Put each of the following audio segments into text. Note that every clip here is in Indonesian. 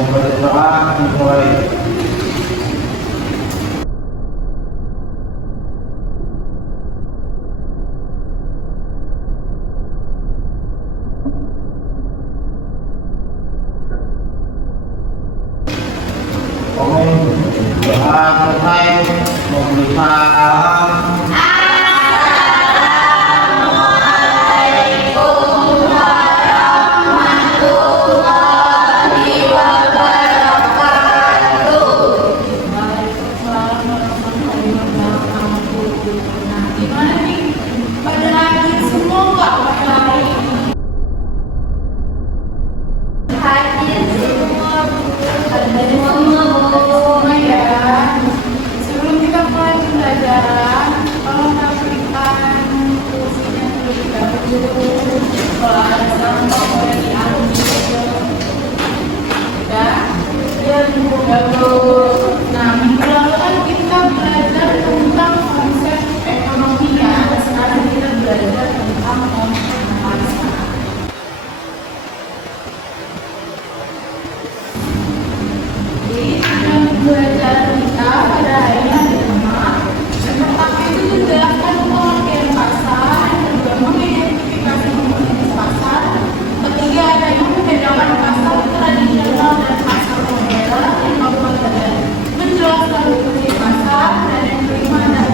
Berdoa dimulai. Doa selesai memberusaha. Sebelum kita mulai pembelajaran, tolong rapikan kursinya terlebih dahulu. Kalau ada salah boleh diambil. Ya, dahulu. Nah, minggu lalu kan kita belajar tentang konsep ekonomi ya. Sekarang kita belajar tentang konsep pasar. Jadi, belajar kita pada hari ini adalah yang pertama itu menjelaskan pengertian pasar, juga mengidentifikasi komoditas pasar. Ketiga ada yang membedakan pasar tradisional dan pasar modern. Yang keempat ada menjelaskan fungsi pasar, dan yang kelima ada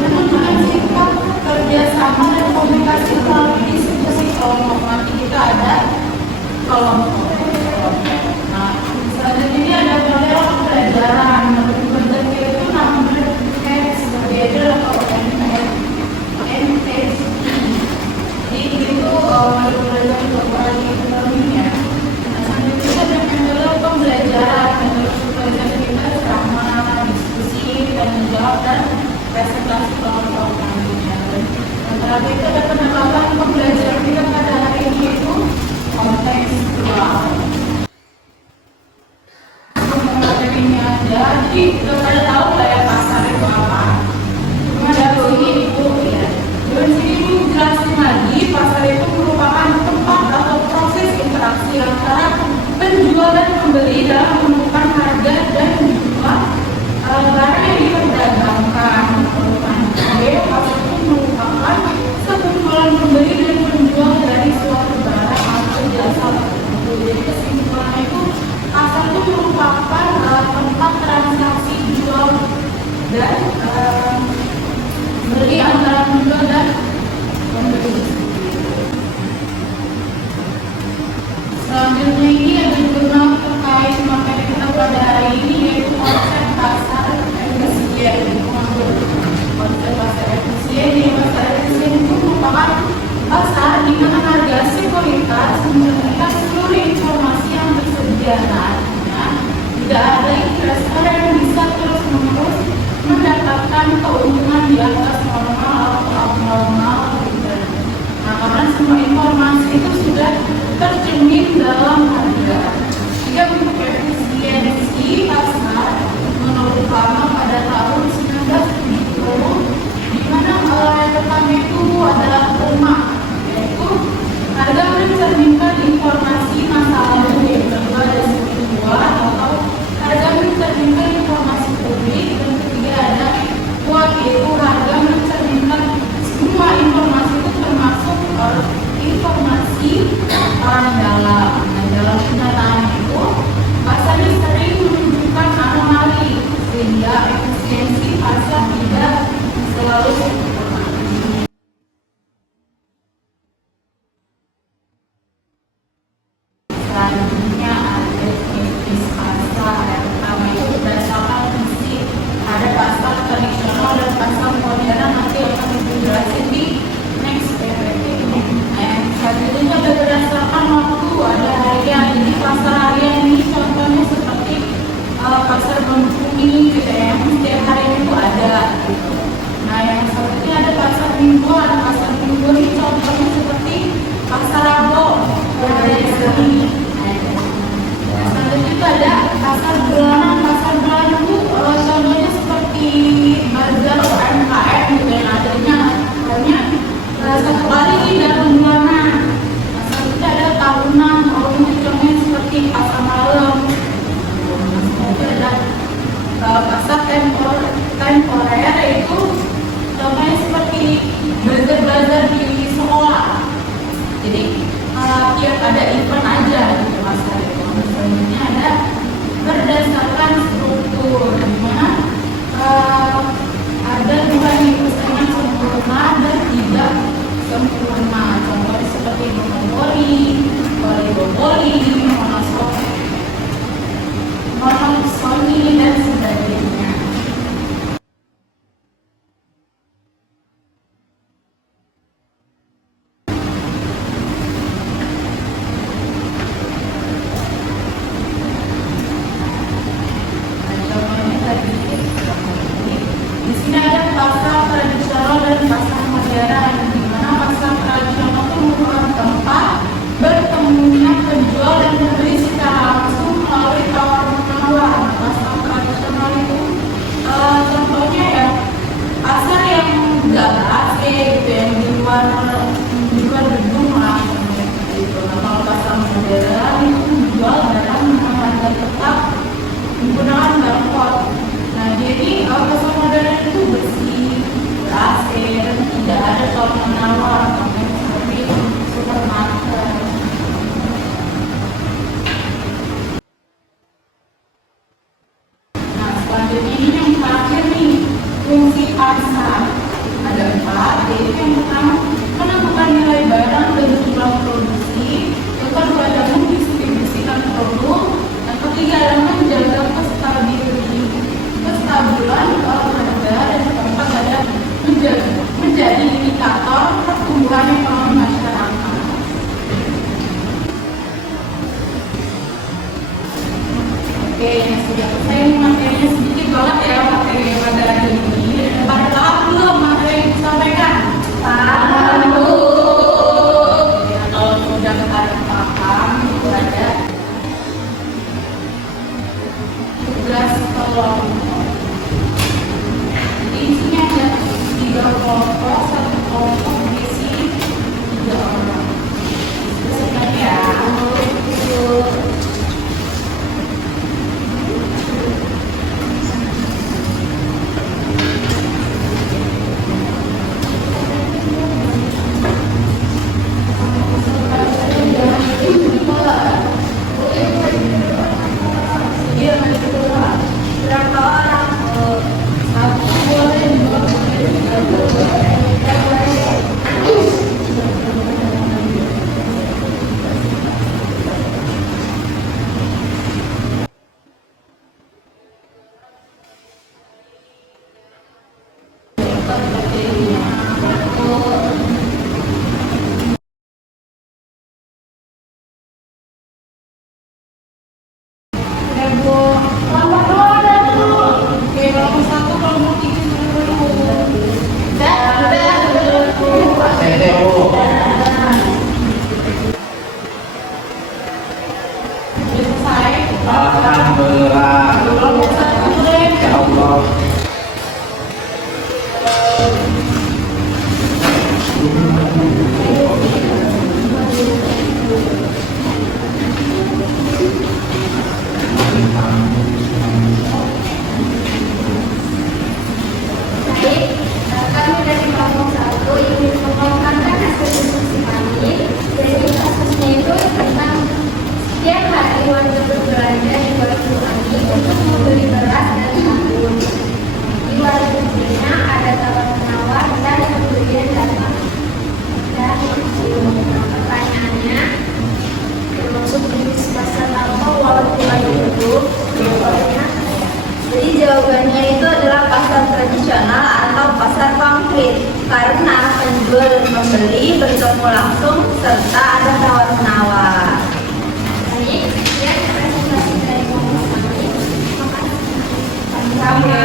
menentukan sikap kerjasama dan komunikasi melalui diskusi kelompok. Nanti kita ada kelompok. Nah, selanjutnya ini ada model pembelajaran. Bentuknya itu namanya together atau NTC. Jadi itu model pembelajaran untuk orang ekonominya. Nah, selanjutnya ada metode pembelajaran. Metode pembelajaran kita sama diskusi, tanya jawab, dan presentasi kelompok nantinya. Dan terakhir itu ada penerapan pembelajaran kita pada hari ini itu kontekstual. Ini aja, jadi kita pada tahu lah ya pasar itu apa. Cuma dari sini itu ya, dari sini itu jelasin lagi pasar itu merupakan tempat atau proses interaksi antara penjual dan pembeli dalam menentukan harga dan jumlah barang yang diperdagangkan. Pasar itu merupakan sekumpulan pembeli dan penjual dari suatu barang atau jasa tertentu. Jadi kesimpulannya itu pasar itu merupakan tempat transaksi jual dan beli antara penjual dan pembeli. Selanjutnya ini ada jurnal terkait materi kita pada hari ini, yaitu konsep pasar efisien. Konsep pasar efisien, pasar efisien itu merupakan pasar di mana harga sekuritas mencerminkan seluruh informasi yang tersedia. Tidak ada investor yang bisa terus-menerus mendapatkan keuntungan di atas normal atau abnormal. Nah, karena semua informasi itu sudah tercermin dalam harga. Jika untuk efisiensi pasar menurut Lama pada tahun 1970, di mana yang pertama itu adalah rumah, yaitu harga mencerminkan informasi masalah yang kedua dan kedua, atau harga mencerminkan informasi publik, dan ketiga ada uang, yaitu harga mencerminkan semua informasi itu termasuk informasi orang dalam. Nah, dalam kenyataan itu pasar sering menunjukkan anomali sehingga efisiensi pasar tidak selalu sempurna. Selanjutnya ada jenis pasar. Yang pertama itu berdasarkan fungsi. Ada pasar tradisional dan pasar modern, nanti akan dijelasin di next PPT. Selanjutnya berdasarkan waktu mingguan. Pasar mingguan ini contohnya seperti pasar Rabo yang ada di sini. Selanjutnya itu ada pasar bulanan. Pasar bulanan itu contohnya seperti bazar UMKM gitu yang adanya hanya satu kali di dalam bulanan. Selanjutnya ada tahunan. Tahunan itu contohnya seperti pasar malam. Selanjutnya ada pasar temporer, yaitu contohnya seperti bazar-bazar di sekolah. Jadi tiap ada event aja gitu pasar itu. Selanjutnya ada berdasarkan struktur, di mana ada dua nih kesenian sempurna dan tidak sempurna. Contohnya seperti monopoli, monosoni dan sebagainya. Di sini ada pasar tradisional dan pasar modern, di mana pasar tradisional itu merupakan tempat bertemunya penjual dan pembeli secara langsung melalui tawar-menawar. Pasar tradisional itu contohnya ya pasar yang nggak AC gitu, yang di luar gedung lah gitu. Nah, kalau pasar modern itu menjual barang dengan harga tetap menggunakan barcode. Nah, jadi pasar modern itu bersih, ber-AC, dan tidak ada tawar-menawar seperti supermarket. Nah, selanjutnya ini yang terakhir nih, fungsi pasar. Ada 4, yaitu yang pertama menentukan nilai barang dan jumlah produksi, yang kedua adalah mendistribusikan produk, yang ketiga adalah menjaga kestabilan harga, dan keempat adalah menjadi indikator pertumbuhan ekonomi masyarakat. Oke, yang sudah selesai materinya sedikit banget ya materi yang pada hari ini. Pada tahap belum materi yang disampaikan? Tahu. Ya, kalau sudah pada paham itu ada tugas kelompok. Isinya ada 3 kelompok, 1 kelompok berisi 3 orang. Sebenarnya berapa orang? 1 boleh, 2 boleh, 3 boleh. Alhamdulillah. Ya Allah. Kami dari kelompok 1 ingin mengungkapkan hasil diskusi kami. Jadi kasusnya itu tentang setiap hari warga berbelanja di warung kami untuk membeli beras dan sabun. Di warung kecilnya ada tawar-menawar dan pembelian datang. Dan pertanyaannya, termasuk jenis pasar apa walaupun lagi hidup? Jawabannya, jadi jawabannya itu adalah pasar tradisional atau pasar konkret karena penjual dan pembeli bertemu langsung serta ada tawar-menawar. Baik, ya presentasi dari kelompok kami. Terima kasih. Sama.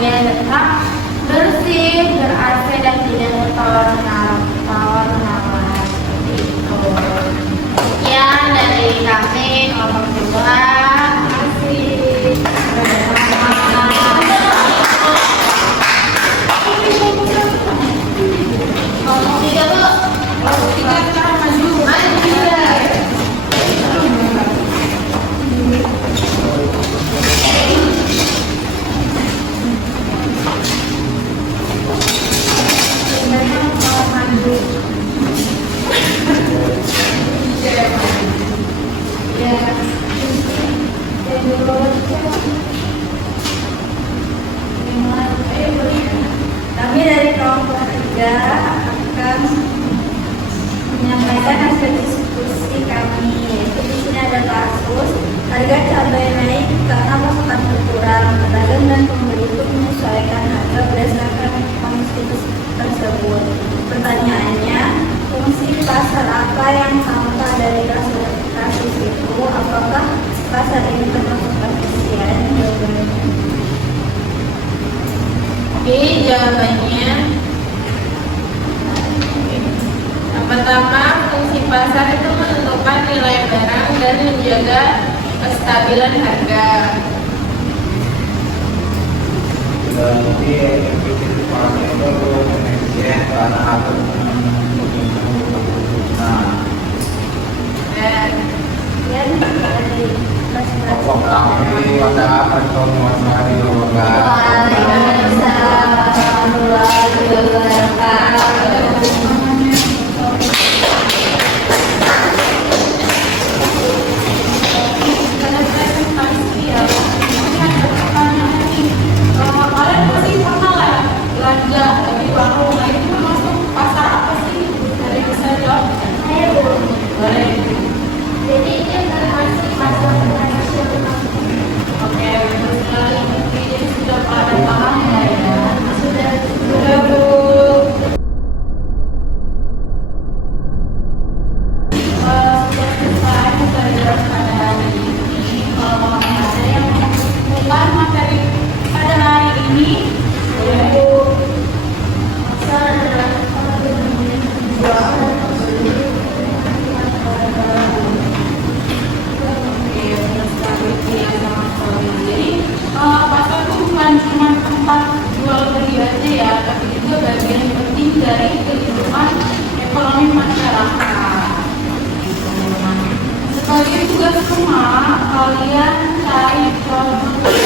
gedungnya tetap bersih, ber-AC dan tidak bertawar-menawar seperti itu. Sekian dari kami, mohon berdoa. Terima Kami dari kelompok 3 akan menyampaikan hasil diskusi kami. Yaitu di sini ada kasus harga cabai naik karena pasokan berkurang. Pedagang dan pembeli itu menyesuaikan harga berdasarkan kondisi tersebut. Pertanyaannya, fungsi pasar apa yang sama dari kasus itu? Apakah pasar ini termasuk efisien? Oke, jawabannya yang pertama, fungsi pasar itu menentukan nilai barang dan menjaga kestabilan harga. Jadi efektivitas pasar itu efisien karena atur pokok kami pada pertemuan hari Kalian pasti pernah lah belanja di warung, nah itu masuk pasar apa sih? Ada yang bisa jawab? Boleh. Jadi ini termasuk pasar tradisional. Oke, betul sekali. Jadi sudah pada paham ya? Sudah Bu. Sudah selesai materi pada hari ini. Kalau ada yang mengulang materi pada hari ini, boleh Bu. Pasar itu bukan cuma tempat jual beli aja ya, tapi juga bagian penting dari kehidupan ekonomi masyarakat. Sebagai tugas rumah, kalian cari tempat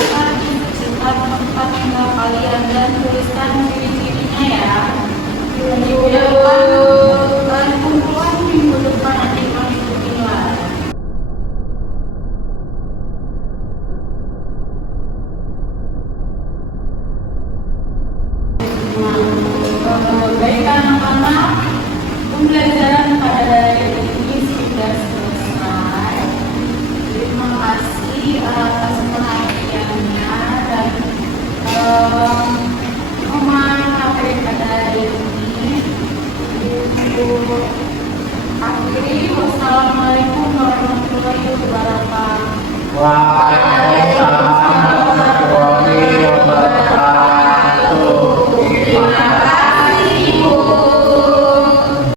tinggal kalian dan tuliskan ciri-cirinya ya. Minggu depan, kumpulan minggu depan nanti kami bikin lah. Baik anak-anak, pembelajaran pada hari ini sudah selesai. Terima kasih atas perhatiannya dan pemahaman materi pada hari ini. Akhiri, wassalamualaikum warahmatullahi wabarakatuh.